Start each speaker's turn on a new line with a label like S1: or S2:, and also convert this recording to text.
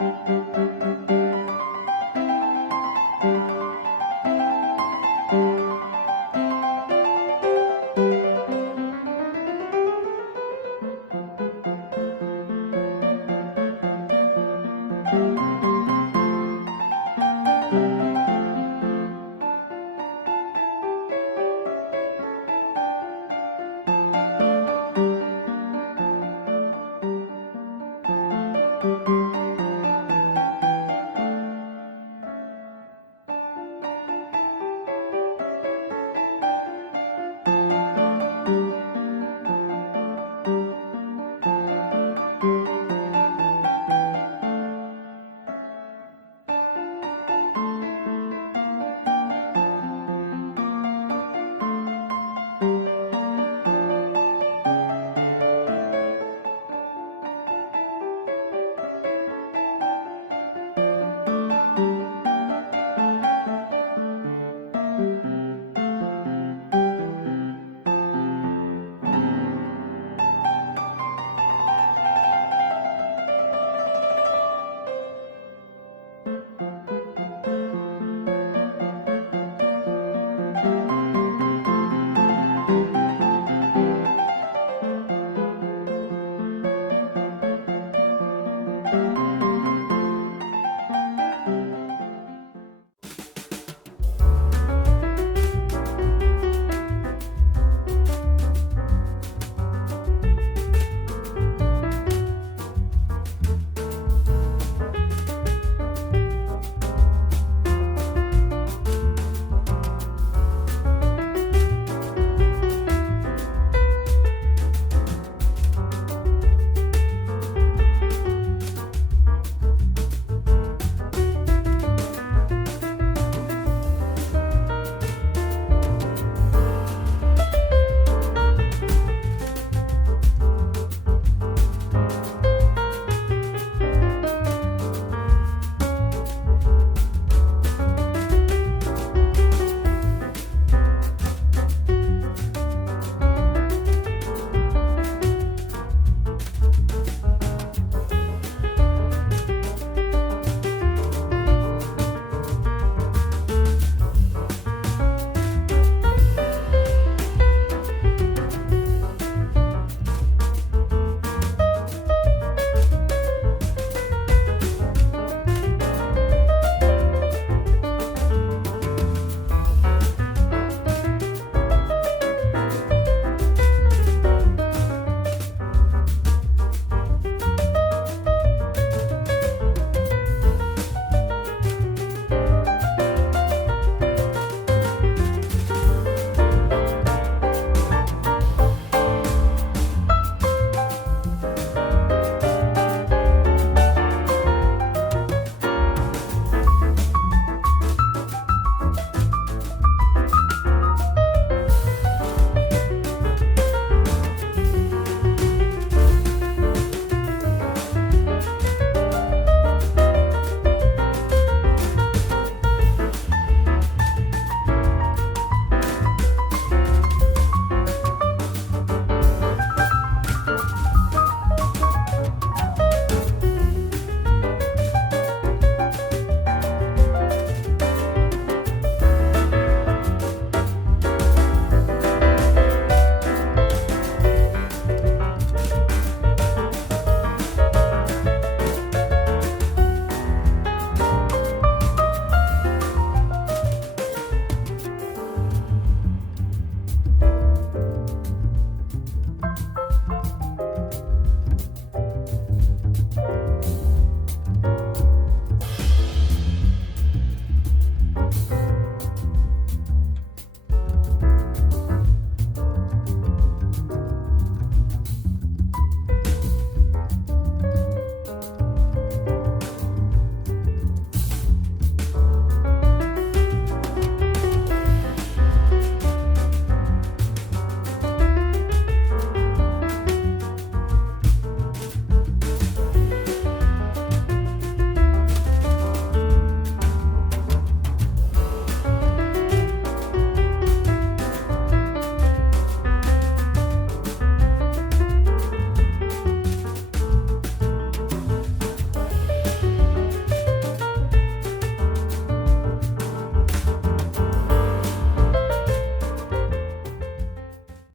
S1: Thank you.